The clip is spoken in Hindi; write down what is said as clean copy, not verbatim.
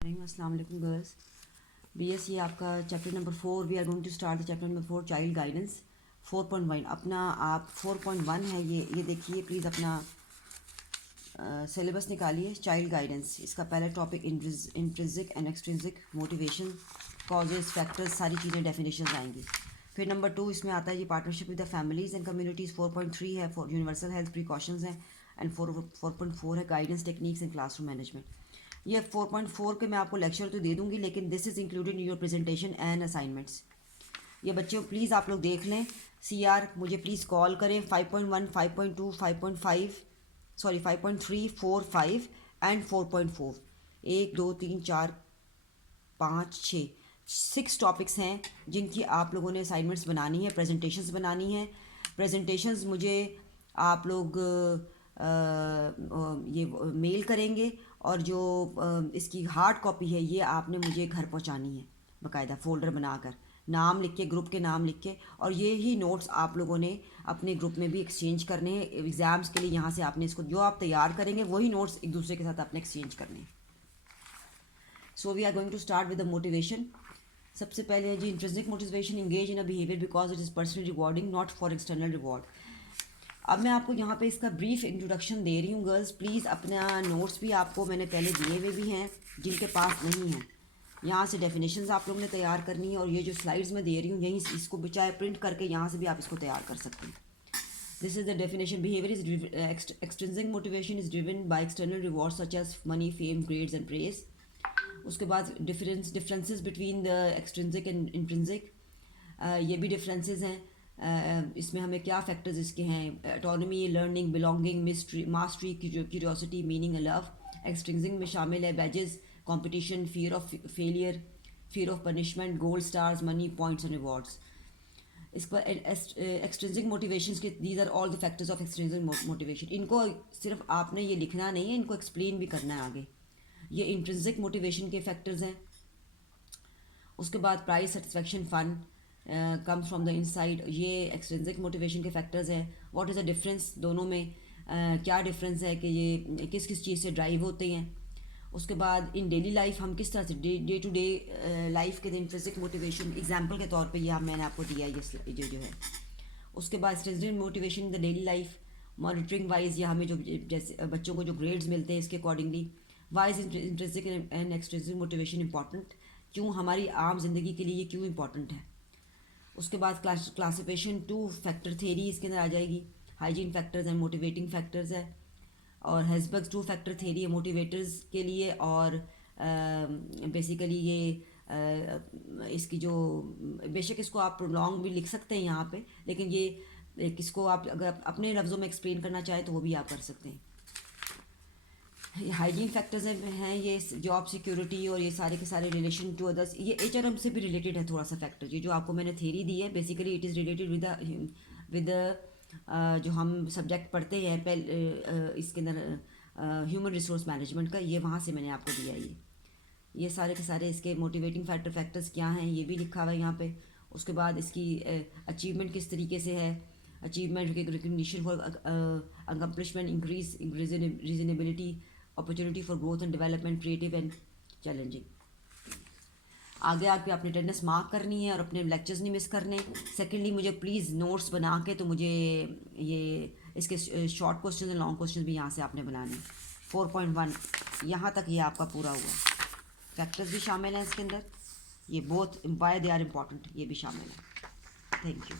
अस्सलाम वालेकुम गर्ल्स। BSc आपका chapter number 4 we are going to start the chapter number 4 child guidance 4.1। अपना आप 4.1 है ये देखिए प्लीज़ अपना सिलेबस निकालिए। चाइल्ड गाइडेंस इसका पहला topic intrinsic and extrinsic motivation, causes, factors, सारी चीज़ें डेफिनेशन आएंगी। फिर नंबर 2 इसमें आता है जी partnership with the families and communities. 4.3 है फॉर यूनिवर्सल हेल्थ प्रिकॉशंस हैं एंड 4.4 है guidance techniques and classroom management. ये 4.4 के मैं आपको लेक्चर तो दे दूंगी, लेकिन this is included in your presentation and assignments. ये बच्चों प्लीज़ आप लोग देख लें। CR मुझे प्लीज़ कॉल करें 5.1, 5.2, 5.5 सॉरी 5.3, 4, 5 एंड 4.4। 1 2 3 4 5 6 टॉपिक्स हैं जिनकी आप लोगों ने असाइनमेंट्स बनानी है, प्रेजेंटेशंस बनानी है। प्रेजेंटेशंस मुझे आप लोग ये मेल करेंगे और जो इसकी हार्ड कॉपी है ये आपने मुझे घर पहुंचानी है बाकायदा फ़ोल्डर बनाकर, नाम लिख के, ग्रुप के नाम लिख के। और ये ही नोट्स आप लोगों ने अपने ग्रुप में भी एक्सचेंज करने हैं एग्ज़ाम्स के लिए। यहाँ से आपने इसको जो आप तैयार करेंगे वही नोट्स एक दूसरे के साथ आपने एक्सचेंज करने हैं। So we are going to start with the motivation. सबसे पहले है जी intrinsic motivation, engage in a behaviour because it is personally rewarding not for external reward. अब मैं आपको यहाँ पे इसका ब्रीफ इंट्रोडक्शन दे रही हूँ गर्ल्स। प्लीज़ अपना नोट्स भी आपको मैंने पहले दिए हुए भी हैं, जिनके पास नहीं हैं यहाँ से डेफिनेशंस आप लोगों ने तैयार करनी है। और ये जो स्लाइड्स मैं दे रही हूँ यहीं इसको चाहे प्रिंट करके यहाँ से भी आप इसको तैयार कर सकते हैं। This is the definition. Behaviour is extrinsic motivation is driven by external reward such as money, fame, grades and praise. उसके बाद differences between the extrinsic and intrinsic, ये भी डिफरेंसेस हैं। इसमें हमें क्या फैक्टर्स इसके हैं, autonomy, learning, belonging, mastery, curiosity, meaning, love. Extrinsic में शामिल है badges, competition, fear of failure, fear of punishment, gold stars, money, points and rewards. इस पर एक्सट्रिंसिक मोटिवेशन के these are all the factors of extrinsic motivation. इनको सिर्फ आपने ये लिखना नहीं है, इनको एक्सप्लेन भी करना है आगे। ये इंट्रिंसिक मोटिवेशन के फैक्टर्स हैं। उसके बाद prize, satisfaction, fun comes from the inside, ये एक्सट्रिंसिक मोटिवेशन के फैक्टर्स हैं। व्हाट इज़ द डिफरेंस दोनों में, क्या डिफरेंस है कि ये किस किस चीज़ से ड्राइव होते हैं। उसके बाद इन डेली लाइफ हम किस तरह से डे टू डे लाइफ के इंट्रिंसिक मोटिवेशन एग्जांपल के तौर पे ये मैंने आपको दिया ये जो है। उसके बाद extrinsic motivation in the daily life, monitoring wise या हमें जो जैसे बच्चों को जो ग्रेड्स मिलते हैं इसके accordingly. Wise intrinsic and extrinsic motivation important, क्यों हमारी आम जिंदगी के लिए ये क्यों इंपॉर्टेंट है। उसके बाद क्लासिफिकेशन 2 फैक्टर थेरी इसके अंदर आ जाएगी। Hygiene factors and motivating factors है। और हेल्सबर्ग्स 2 फैक्टर थेरी है मोटिवेटर्स के लिए। और बेसिकली ये इसकी जो बेशक इसको आप प्रोलॉन्ग भी लिख सकते हैं यहाँ पे, लेकिन ये किसको आप अगर अपने लफ्ज़ों में एक्सप्लेन करना चाहें तो वो भी आप कर सकते हैं। हाइजीन फैक्टर्स हैं ये जॉब सिक्योरिटी और ये सारे के सारे रिलेशन टू अदर्स, ये HRM से भी रिलेटेड है थोड़ा सा फैक्टर। ये जो आपको मैंने थेरी दी है basically it is related with जो हम सब्जेक्ट पढ़ते हैं पहले इसके अंदर ह्यूमन रिसोर्स मैनेजमेंट का, ये वहाँ से मैंने आपको दिया है। ये सारे के सारे इसके मोटिवेटिंग फैक्टर्स क्या हैं ये भी लिखा हुआ है यहाँ पे। उसके बाद इसकी अचीवमेंट किस तरीके से है, achievement recognition for accomplishment, increase reasonability, opportunity for growth and development, creative and challenging. आगे आके आपने अटेंडेंस मार्क करनी है और अपने लेक्चर्स नहीं मिस करने। सेकेंडली मुझे प्लीज़ नोट्स बना के तो मुझे ये इसके शॉर्ट क्वेश्चन और लॉन्ग क्वेश्चन भी यहाँ से आपने बनाने। 4.1 यहाँ तक ये आपका पूरा हुआ। फैक्टर्स भी शामिल हैं इसके अंदर, ये both why they are important ये भी शामिल है। Thank you.